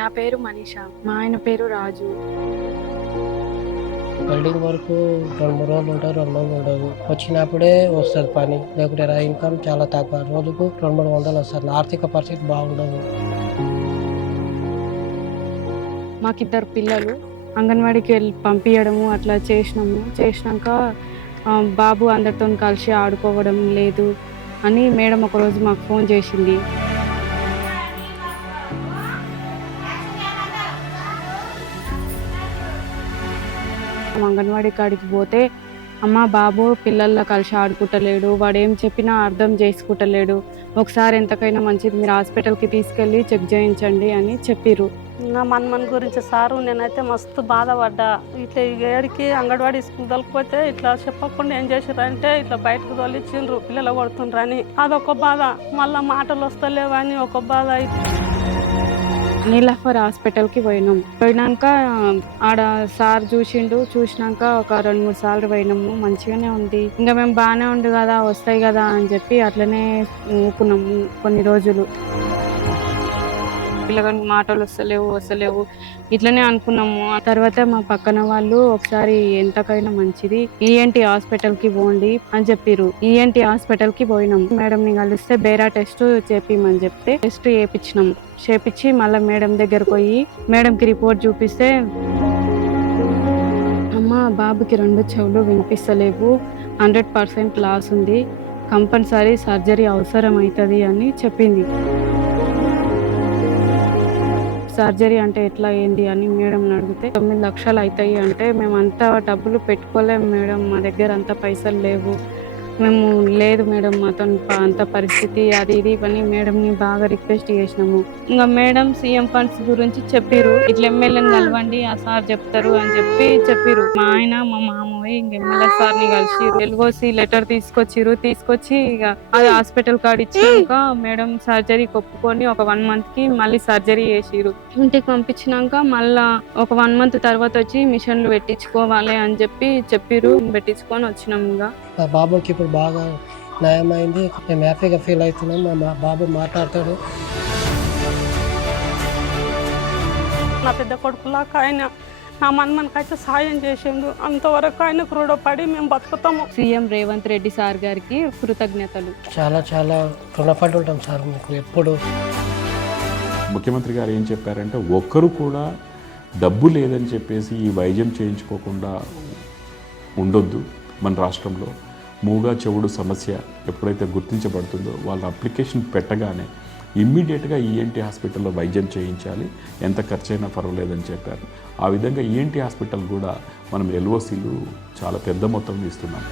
నా పేరు మనీష. మా ఆయన పేరు రాజు. వెల్డింగ్ వరకు రెండు మూడు రోజులు ఉంటుంది రెండు రోజులు ఉండదు. వచ్చినప్పుడే వస్తుంది పని లేకుంటే రా ఇన్కమ్ చాలా తక్కువ. రోజుకు రెండు మూడు వందలు వస్తుంది. ఆర్థిక పరిస్థితి బాగుండదు. మాకిద్దరు పిల్లలు అంగన్వాడికి వెళ్ళి పంపించడము అట్లా చేసినాము. చేసినాక బాబు అందరితో కలిసి ఆడుకోవడం లేదు అని మేడం ఒకరోజు మాకు ఫోన్ చేసింది. అంగన్వాడి కాడికి పోతే అమ్మ బాబు పిల్లల్లో కలిసి ఆడుకుంటలేడు. వాడు ఏం చెప్పినా అర్థం చేసుకుంటలేడు. ఒకసారి ఎంతకైనా మంచిది మీరు హాస్పిటల్కి తీసుకెళ్ళి చెక్ చేయించండి అని చెప్పిర్రు. నా మన్మన్ గురించి సారు నేనైతే మస్తు బాధపడ్డా. ఇట్లా ఏడికి అంగన్వాడీ స్కూల్ తొలిపోతే ఇట్లా చెప్పకుండా ఏం చేసిర్రంటే ఇట్లా బయటకు తోలిచ్చిండ్రు పిల్లలు కొడుతుండ్రని. అదొక బాధ. మళ్ళీ మాటలు వస్తలేవని ఒక బాధ. నీలఫర్ హాస్పిటల్కి పోయినాం. పోయినాక ఆడ సార్ చూసిండు చూసినాక ఒక రెండు మూడు సార్లు పోయినాము. మంచిగానే ఉంది. ఇంకా మేము బాగానే ఉంది కదా వస్తాయి కదా అని చెప్పి అట్లనే ఊకున్నాము కొన్ని రోజులు. పిల్లగాని మాటలు వస్తలేవు వస్తలేవు. ఇట్లనే అనుకున్నాము. ఆ తర్వాత మా పక్కన వాళ్ళు ఒకసారి ఎంతకైనా మంచిది ఈఎన్టీ హాస్పిటల్కి పోండి అని చెప్పిర్రు. ఈఎన్టీ హాస్పిటల్కి పోయినాం. మేడం ని కలిస్తే బేరా టెస్ట్ చేపిమని చెప్తే టెస్ట్ చేపించినాం చేపించి మళ్ళీ మేడం దగ్గరకు పోయి మేడంకి రిపోర్ట్ చూపిస్తే అమ్మ బాబుకి రెండు చెవులు వినిపిస్తలేవు. హండ్రెడ్ పర్సెంట్ లాస్ ఉంది. కంపల్సరీ సర్జరీ అవసరం అవుతుంది అని చెప్పింది. సర్జరీ అంటే ఎట్లా ఏంది అని మేడం అడిగితే తొమ్మిది లక్షలు అవుతాయి అంటే మేము అంత డబ్బులు పెట్టుకోలేము మేడం మా దగ్గర అంత పైసలు లేవు మేము లేదు మేడం మాతో అంత పరిస్థితి అది ఇది ఇవన్నీ మేడంని బాగా రిక్వెస్ట్ చేసినాము. ఇంకా మేడం సీఎం ఫండ్స్ గురించి చెప్పిరు ఇట్లా ఎమ్మెల్యేని కలవండి ఆ సార్ చెప్తారు అని చెప్పి చెప్పిరు మా ఆయన మా మామయ్య ఇంక ఎమ్మెల్యే సార్ని కలిసి ఎల్ఓసి లెటర్ తీసుకొచ్చిరు తీసుకొచ్చి ఇక అది హాస్పిటల్ కార్డ్ ఇచ్చినాక మేడం సర్జరీ ఒప్పుకొని ఒక వన్ మంత్కి మళ్ళీ సర్జరీ చేసిరు ఇంటికి పంపించినాక మళ్ళా ఒక వన్ మంత్ తర్వాత వచ్చి మిషన్లు పెట్టించుకోవాలి అని చెప్పి చెప్పిరు పెట్టించుకొని వచ్చినాం ఇంకా. బాబుకి ఇప్పుడు బాగా నయమైంది. మేము హ్యాపీగా ఫీల్ అవుతున్నాం. మా మా బాబు మాట్లాడతాడు. నా పెద్ద కొడుకులాక ఆయన నా మన్మన్కి అయితే సాయం చేసిండు. అంతవరకు ఆయనకు రుణపడి మేము బతుకుతాము. సీఎం రేవంత్ రెడ్డి సార్ గారికి కృతజ్ఞతలు. చాలా చాలా రుణపడి ఉంటాం సార్ మీకు ఎప్పుడు. ముఖ్యమంత్రి గారు ఏం చెప్పారంటే ఒక్కరు కూడా డబ్బు లేదని చెప్పేసి ఈ వైద్యం చేయించుకోకుండా ఉండొద్దు మన రాష్ట్రంలో. మూగా చెవుడు సమస్య ఎప్పుడైతే గుర్తించబడుతుందో వాళ్ళ అప్లికేషన్ పెట్టగానే ఇమ్మీడియట్గా ఈఎన్టీ హాస్పిటల్లో వైద్యం చేయించాలి. ఎంత ఖర్చైనా పర్వాలేదని చెప్పారు. ఆ విధంగా ఈఎన్టీ హాస్పిటల్ కూడా మనం ఎల్ఓసీలు చాలా పెద్ద మొత్తంలో ఇస్తున్నాం.